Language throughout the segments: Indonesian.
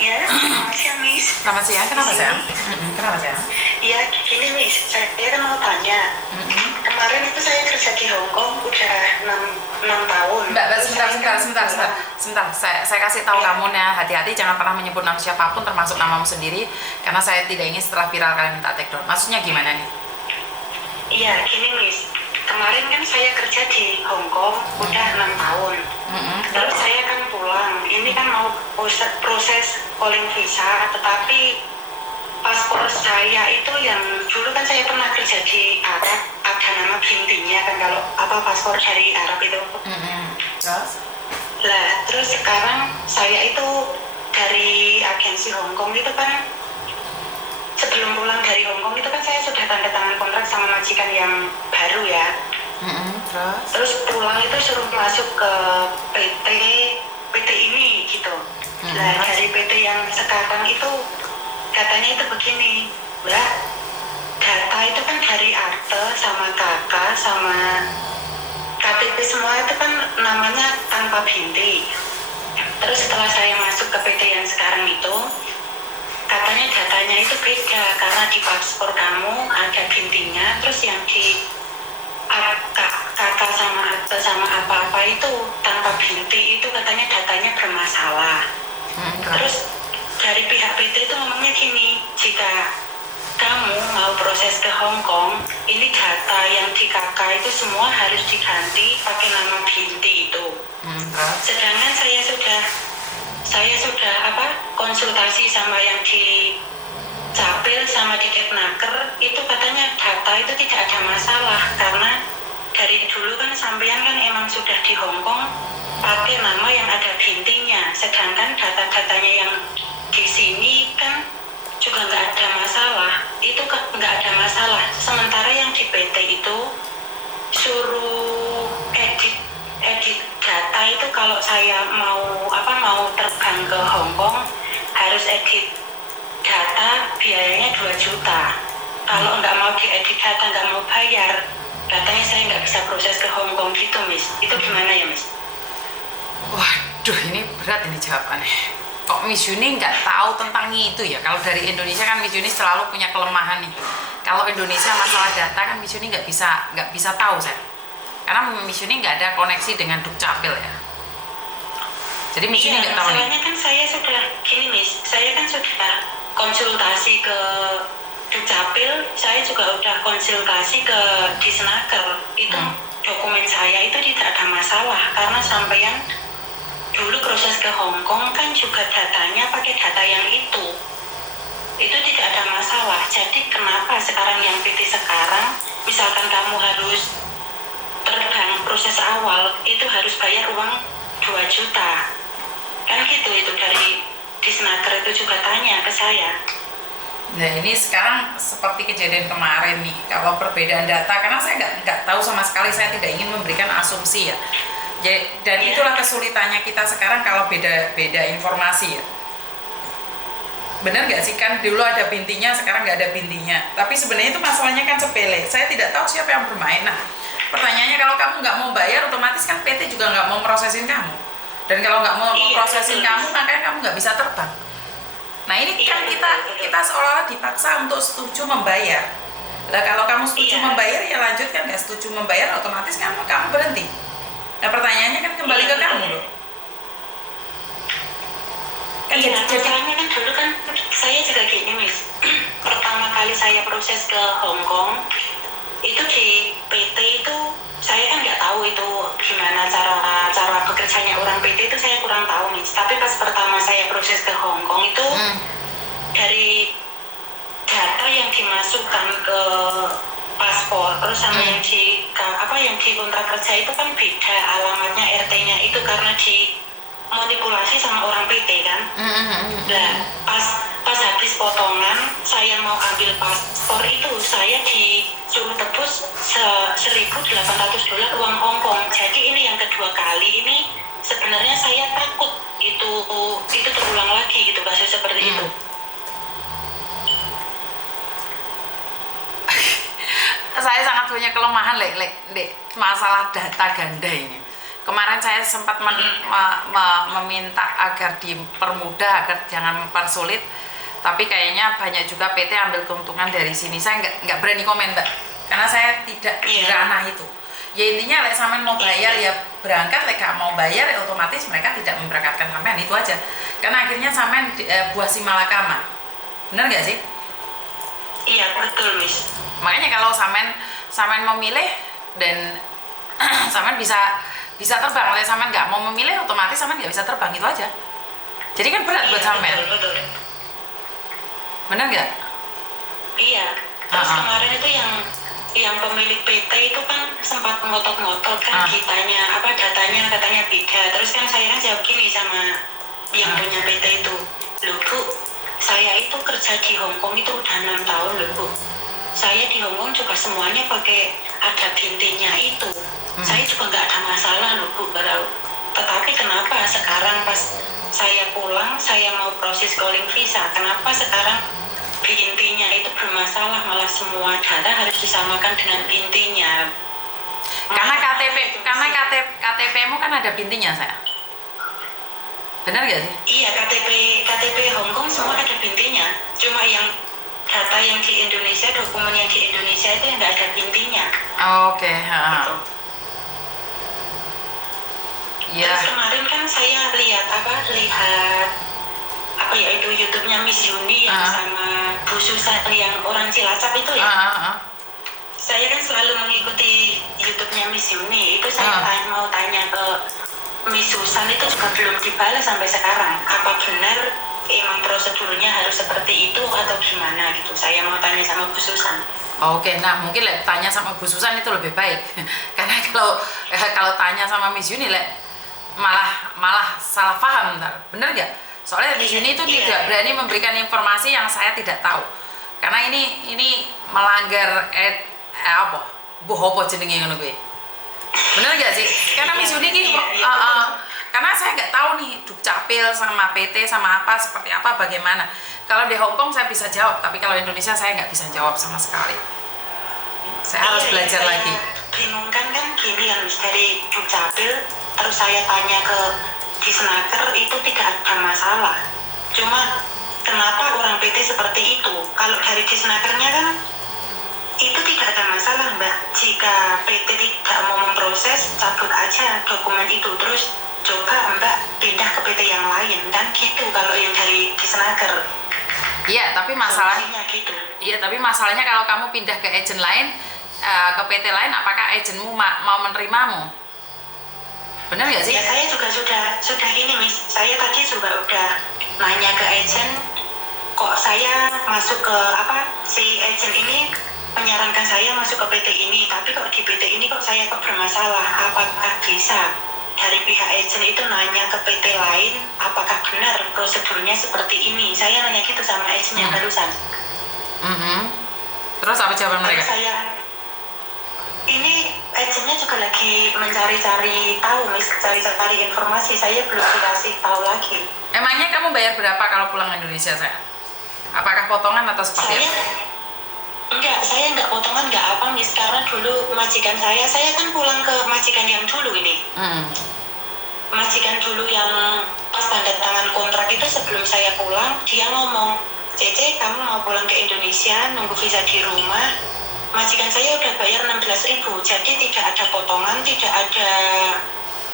Ya, selamat siang, Miss. Selamat siang, Di kenapa sayang? sini. Kenapa sayang? Ya, gini, Miss. Saya kan mau tanya. Kemarin itu saya kerja di Hong Kong udah 6 tahun. Mbak, Terus sebentar, saya sebentar, kan sebentar, sebentar, pulang. sebentar. Saya kasih tahu Ya, kamu nih, hati-hati jangan pernah menyebut nama siapapun termasuk namamu sendiri, karena saya tidak ingin setelah viral kalian minta take down. Maksudnya gimana nih? iya, gini, Miss. Kemarin kan saya kerja di Hong Kong udah 6 tahun. Terus saya kan pulang. Ini kan mau proses calling visa, tetapi paspor saya itu yang dulu kan saya pernah kerja di Arab, ada nama bintinya kan kalau apa paspor dari Arab itu. Terus? Lah, terus sekarang saya itu dari agensi Hong Kong itu kan sebelum pulang dari Hong Kong itu kan saya sudah tanda tangan kontrak sama majikan yang baru ya. Terus? Terus pulang itu suruh masuk ke PT ini gitu. Nah, dari PT yang sekarang itu katanya itu begini, Mbak, data itu kan dari akte sama kakak sama KTP semua itu kan namanya tanpa binti. Terus setelah saya masuk ke PT yang sekarang itu, katanya datanya itu beda karena di paspor kamu ada bintinya, terus yang di kakak sama akte sama apa-apa itu tanpa binti itu katanya datanya bermasalah. Terus dari pihak PT itu ngomongnya gini, jika kamu mau proses ke Hong Kong, ini data yang di kakak itu semua harus diganti pakai nama binti itu. Sedangkan saya sudah konsultasi sama yang di Capil sama di Kepnaker, itu katanya data itu tidak ada masalah karena dari dulu kan sampean kan emang sudah di Hong Kong pakai nama yang ada bintinya, sedangkan data-datanya yang di sini kan juga nggak ada masalah, itu nggak ada masalah. Sementara yang di PT itu suruh edit data itu kalau saya mau terbang ke Hong Kong harus edit data biayanya 2 juta. Kalau nggak mau diedit data nggak mau bayar, datanya saya nggak bisa proses ke Hong Kong gitu, Miss. Itu gimana ya, Miss? Waduh, ini berat ini jawabannya. Kok Miss Yuni nggak tahu tentang itu ya? Kalau dari Indonesia kan Miss Yuni selalu punya kelemahan nih. Kalau Indonesia masalah data kan Miss Yuni nggak bisa tahu saya. Karena Miss Yuni nggak ada koneksi dengan Dukcapil ya. Jadi Miss Yuni nggak tahu nih. Masalahnya kan saya sudah gini, Miss. Saya kan sudah konsultasi ke Dukcapil, saya juga udah konsultasi ke Disnaker. Itu dokumen saya itu tidak ada masalah karena sampean dulu proses ke Hong Kong kan juga datanya pakai data yang itu tidak ada masalah. Jadi kenapa sekarang yang PT sekarang misalkan kamu harus terbang proses awal itu harus bayar uang 2 juta kan gitu. Itu dari Disnaker itu juga tanya ke saya. Nah ini sekarang seperti kejadian kemarin nih, kalau perbedaan data, karena saya nggak tahu sama sekali, saya tidak ingin memberikan asumsi ya. Dan itulah kesulitannya kita sekarang kalau beda informasi ya. Benar nggak sih, kan dulu ada bintinya, sekarang nggak ada bintinya. Tapi sebenarnya itu masalahnya kan sepele. Saya tidak tahu siapa yang bermain. Nah, pertanyaannya kalau kamu nggak mau bayar, otomatis kan PT juga nggak mau prosesin kamu. Dan kalau nggak mau prosesin kamu, makanya kamu nggak bisa terbang. Nah ini kan kita seolah-olah dipaksa untuk setuju membayar. Nah kalau kamu setuju membayar ya lanjutkan, nggak setuju membayar otomatis kamu berhenti. Nah pertanyaannya kan kembali ke kamu loh. Kan jadi masalahnya kan dulu kan saya juga gini, Miss. Pertama kali saya proses ke Hong Kong itu di PT itu saya kan nggak tahu itu gimana cara bekerjanya orang PT itu, saya kurang tahu, Miss. Tapi pas pertama saya proses ke Hong Kong itu dari data yang dimasukkan ke paspor terus sama yang di kontrak kerja itu kan beda alamatnya, RT-nya itu karena dimanipulasi sama orang PT kan. Nah pas habis potongan saya mau ambil paspor itu saya disuruh tebus $1.800 uang Hong Kong. Jadi ini yang kedua kali ini sebenarnya saya takut itu terulang lagi gitu, kasus seperti itu. Saya sangat punya kelemahan masalah data ganda ini. kemarin saya sempat meminta agar dipermudah, agar jangan mempersulit, tapi kayaknya banyak juga PT ambil keuntungan dari sini. Saya nggak berani komen, Mbak, karena saya tidak di ranah itu. Ya intinya lek sampean mau bayar ya berangkat, lek gak mau bayar ya otomatis mereka tidak memberangkatkan sampean, itu aja. Karena akhirnya sampean buah si malakama. Benar nggak sih? Iya, betul, Miss. Makanya kalau sampean memilih dan sampean bisa terbang, lek sampean nggak mau memilih otomatis sampean nggak bisa terbang, itu aja. Jadi kan berat buat sampean. Betul. Benar nggak? Iya. Terus kemarin itu yang pemilik PT itu kan sempat ngotot-ngotot kan datanya katanya beda. Terus kan saya kan jawab gini sama yang punya PT itu, loh Bu, saya itu kerja di Hong Kong itu udah 6 tahun loh Bu. Saya di Hong Kong juga semuanya pakai ada bintinya itu. Saya juga nggak ada masalah loh Bu. Tetapi kenapa sekarang pas saya pulang, saya mau proses calling visa, kenapa sekarang bintinya itu bermasalah, malah semua data harus disamakan dengan bintinya. Karena KTP-mu kan ada bintinya, saya. Benar nggak sih? Iya, KTP Hong Kong semua ada bintinya. Cuma yang data yang di Indonesia, dokumen yang di Indonesia itu yang nggak ada bintinya. Oke. Gitu. Iya. Terus kemarin kan saya lihat itu YouTube-nya Miss Yuni yang sama Bu Susan yang orang Cilacap itu ya. Saya kan selalu mengikuti YouTube-nya Miss Yuni. Itu saya mau tanya ke Miss Susan, itu juga belum dibalas sampai sekarang. Apa benar emang prosedurnya harus seperti itu atau gimana gitu? Saya mau tanya sama Bu Susan. Oke, nah mungkin tanya sama Bu Susan itu lebih baik. Karena kalau tanya sama Miss Yuni malah salah paham, bener nggak? Soalnya di sini itu tidak berani memberikan informasi yang saya tidak tahu, karena ini melanggar bohopo jenenge ngono kuwi. Bener nggak sih? Karena Miss Yuni ini karena saya nggak tahu nih Dukcapil sama PT sama apa seperti apa bagaimana. Kalau di Hong Kong saya bisa jawab, tapi kalau Indonesia saya nggak bisa jawab sama sekali. Saya harus belajar lagi. Bingung kan gini yang dari Dukcapil, terus saya tanya ke Disnaker itu tidak ada masalah. Cuma kenapa orang PT seperti itu? Kalau dari Disnakernya kan itu tidak ada masalah, Mbak. Jika PT tidak mau memproses, cabut aja dokumen itu, terus coba Mbak pindah ke PT yang lain, dan gitu kalau yang dari Disnaker. Iya, tapi masalahnya gitu. Iya, tapi masalahnya kalau kamu pindah ke agen lain, ke PT lain, apakah agenmu mau menerimamu? Benar nggak sih? Ya saya juga sudah gini Miss, saya tadi juga udah nanya ke agen, kok saya masuk ke si agen ini menyarankan saya masuk ke PT ini, tapi kok di PT ini kok saya bermasalah, apakah bisa dari pihak agen itu nanya ke PT lain, apakah benar prosedurnya seperti ini? Saya nanya gitu sama agennya barusan. Terus apa jawaban mereka? Ini agennya juga lagi mencari-cari tahu, Miss, cari informasi. Saya belum dikasih tahu lagi. Emangnya kamu bayar berapa kalau pulang Indonesia, saya? Apakah potongan atau seperti apa? Enggak, saya enggak potongan, enggak apa, Miss. Karena dulu majikan saya kan pulang ke majikan yang dulu ini. Majikan dulu yang pas tanda tangan kontrak itu sebelum saya pulang, dia ngomong, Cece, kamu mau pulang ke Indonesia, nunggu visa di rumah. Majikan saya udah bayar 16.000, jadi tidak ada potongan, tidak ada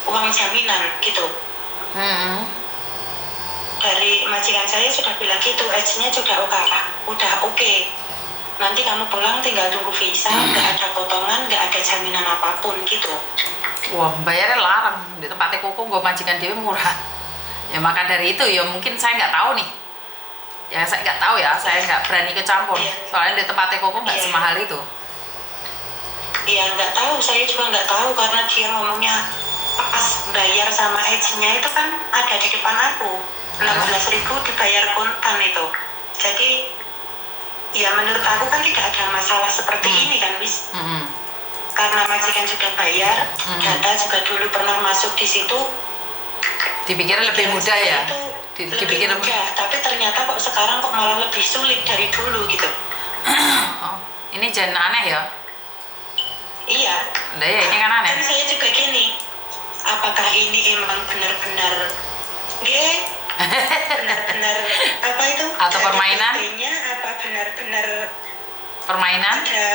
uang jaminan gitu. Dari majikan saya sudah bilang gitu, agennya juga udah oke. Nanti kamu pulang tinggal tunggu visa, nggak ada potongan, nggak ada jaminan apapun gitu. Wah, bayarnya larang. Di tempatnya Koko gue majikan dia murah. Ya maka dari itu ya mungkin saya nggak tahu nih. Ya saya nggak tahu ya, saya nggak berani kecampur. Soalnya di tempatnya Koko nggak semahal itu. Iya nggak tahu, saya juga nggak tahu karena dia ngomongnya pas bayar sama agennya itu kan ada di depan aku, 16.000 dibayar kontan itu. Jadi ya menurut aku kan tidak ada masalah seperti ini kan, Miss. Karena majikan sudah bayar, data juga dulu pernah masuk di situ. Dipikir lebih mudah ya? Lebih mudah, tapi ternyata kok sekarang kok malah lebih sulit dari dulu gitu. Oh, ini jangan aneh ya? Iya. Nah, ya ini kan aneh. Kan saya juga gini, apakah ini emang benar-benar benar-benar apa itu atau permainan PT-nya, apa benar-benar permainan ada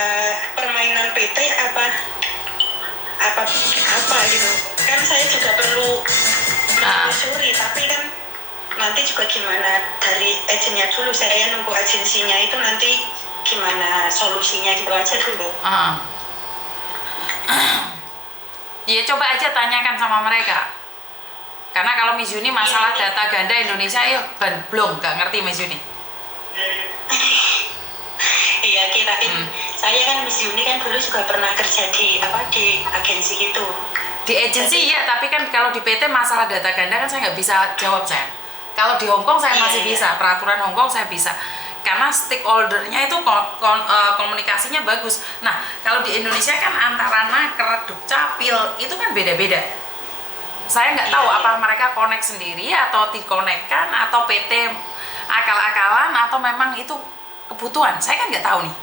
permainan PT apa gitu kan. Saya juga perlu menelusuri, tapi kan nanti juga gimana dari agennya dulu, saya nunggu agensinya itu nanti gimana solusinya gitu aja dulu. Ya coba aja tanyakan sama mereka, karena kalau Miss Yuni masalah data ganda Indonesia ya belum nggak ngerti Miss Yuni. Iya, kirain saya kan Miss Yuni kan dulu juga pernah kerja di agensi itu. Di agensi ya, tapi kan kalau di PT masalah data ganda kan saya nggak bisa jawab saya. Kalau di Hong Kong saya masih bisa, peraturan Hong Kong saya bisa, karena stakeholdernya itu komunikasinya bagus. Nah kalau di Indonesia kan antara Naker, Dukcapil itu kan beda-beda. Saya nggak tahu apa mereka connect sendiri atau dikonekkan atau PT akal-akalan atau memang itu kebutuhan. Saya kan nggak tahu nih.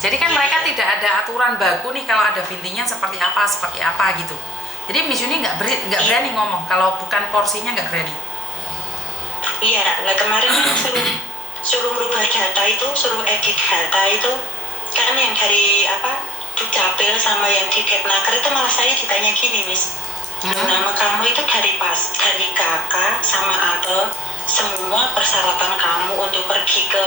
Jadi kan mereka tidak ada aturan baku nih kalau ada bintinya seperti apa gitu. Jadi Miss Yuni nggak berani ngomong kalau bukan porsinya, nggak berani. Iya, lah kemarin suruh merubah data itu, suruh edit data itu kan yang dari Dukcapil sama yang di Kepnaker itu malah saya ditanya gini, Miss, nama kamu itu dari kakak sama Ate, semua persyaratan kamu untuk pergi ke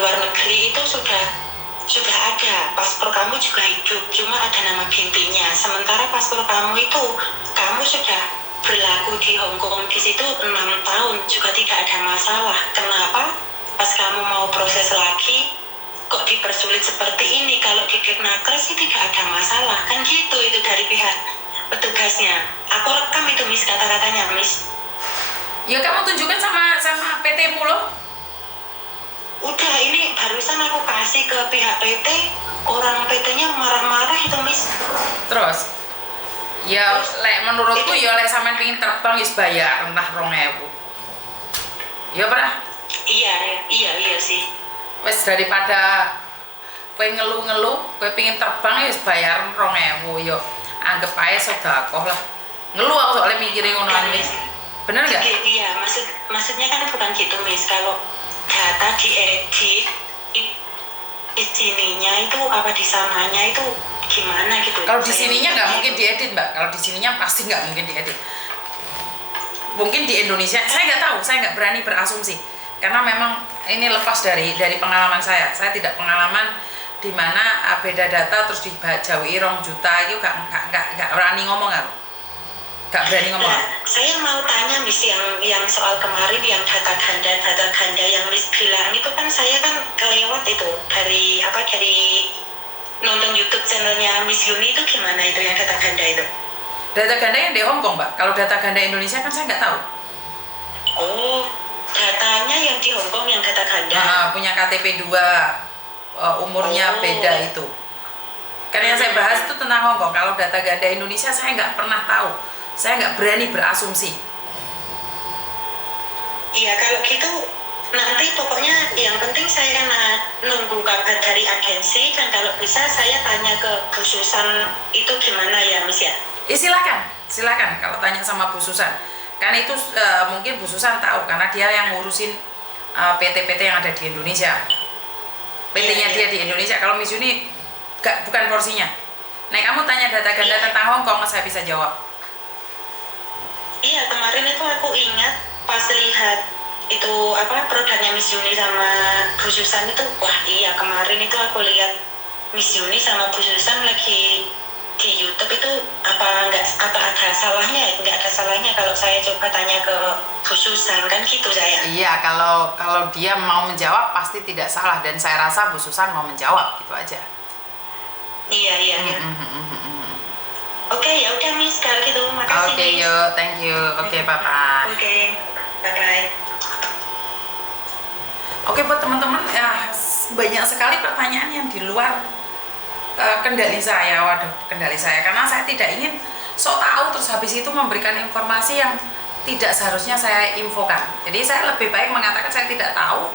luar negeri itu sudah ada, paspor kamu juga hidup, cuma ada nama bintinya, sementara paspor kamu itu kamu sudah berlaku di Hong Kong di situ 6 tahun juga tidak ada masalah. Kenapa pas kamu mau proses lagi kok dipersulit seperti ini? Kalau di Kepnaker sih tidak ada masalah kan gitu, itu dari pihak petugasnya. Aku rekam itu Miss, kata-katanya Miss. Ya kamu tunjukkan sama PT-mu loh. Udah, ini barusan aku kasih ke pihak PT, orang PT-nya marah-marah itu Miss. Terus ya menurutku ya sampean pengin terbang wis bayar entah 2.000. Ya pernah? Iya sih. Wis daripada kowe ngeluh-ngeluh, kowe pengin terbang wis bayar 2.000 yo. Anggap ae sedekah lah. Ngeluh aku soalnya mikirin ngono wis. Bener enggak? Iya, maksudnya kan bukan gitu Miss. Kalau data diedit di sininya itu apa di sananya itu gimana gitu. Kalau di sininya nggak mungkin diedit Mbak, kalau di sininya pasti nggak mungkin diedit. Mungkin di Indonesia, saya nggak tahu, saya nggak berani berasumsi karena memang ini lepas dari pengalaman saya tidak pengalaman di mana beda data terus dijauhi 2 juta itu nggak berani ngomong aku. Nggak berani ngomong. Nah, saya mau tanya Miss yang soal kemarin yang data ganda yang Miss bilang itu kan saya kan kelewat itu dari nonton YouTube channelnya Miss Yuni itu gimana itu yang data ganda itu? Data ganda yang di Hong Kong Mbak, kalau data ganda Indonesia kan saya nggak tahu. Oh, datanya yang di Hong Kong yang data ganda. Punya KTP 2, umurnya beda itu. Karena yang saya bahas itu tentang Hong Kong. Kalau data ganda Indonesia saya nggak pernah tahu, saya nggak berani berasumsi. Iya kalau gitu nanti pokoknya yang penting saya nunggu kabar dari agensi, dan kalau bisa saya tanya ke Bu Susan itu gimana ya Miss ya? Silakan kalau tanya sama Bu Susan. Kan itu mungkin Bu Susan tahu karena dia yang ngurusin PT-PT yang ada di Indonesia. PT-nya dia di Indonesia. Kalau Miss Yuni bukan porsinya. Nah kamu tanya data ganda tentang Hong Kong saya bisa jawab. Iya kemarin itu aku ingat pas lihat itu produknya Miss Yuni sama Bu Susan itu, wah iya kemarin itu aku lihat Miss Yuni sama Bu Susan lagi di YouTube itu apa ada salahnya? Nggak ada salahnya kalau saya coba tanya ke Bu Susan kan gitu saya. Iya kalau dia mau menjawab pasti tidak salah, dan saya rasa Bu Susan mau menjawab gitu aja. Iya. Oke, ya udah Miss kalau gitu, makasih. Oke, yuk, thank you. Oke, bye-bye. Oke, bye-bye. Oke, buat teman-teman ya banyak sekali pertanyaan yang di luar kendali saya. Karena saya tidak ingin sok tahu terus habis itu memberikan informasi yang tidak seharusnya saya infokan. Jadi saya lebih baik mengatakan saya tidak tahu,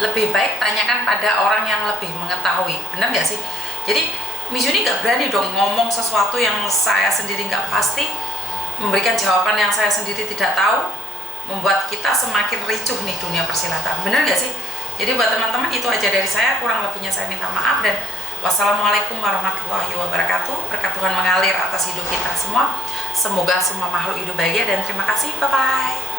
lebih baik tanyakan pada orang yang lebih mengetahui. Benar nggak sih? Jadi Miss Yuni nggak berani dong ngomong sesuatu yang saya sendiri nggak pasti, memberikan jawaban yang saya sendiri tidak tahu, membuat kita semakin ricuh nih dunia persilatan. Bener nggak sih? Jadi buat teman-teman itu aja dari saya, kurang lebihnya saya minta maaf, dan wassalamualaikum warahmatullahi wabarakatuh. Berkat Tuhan mengalir atas hidup kita semua. Semoga semua makhluk hidup bahagia, dan terima kasih. Bye-bye.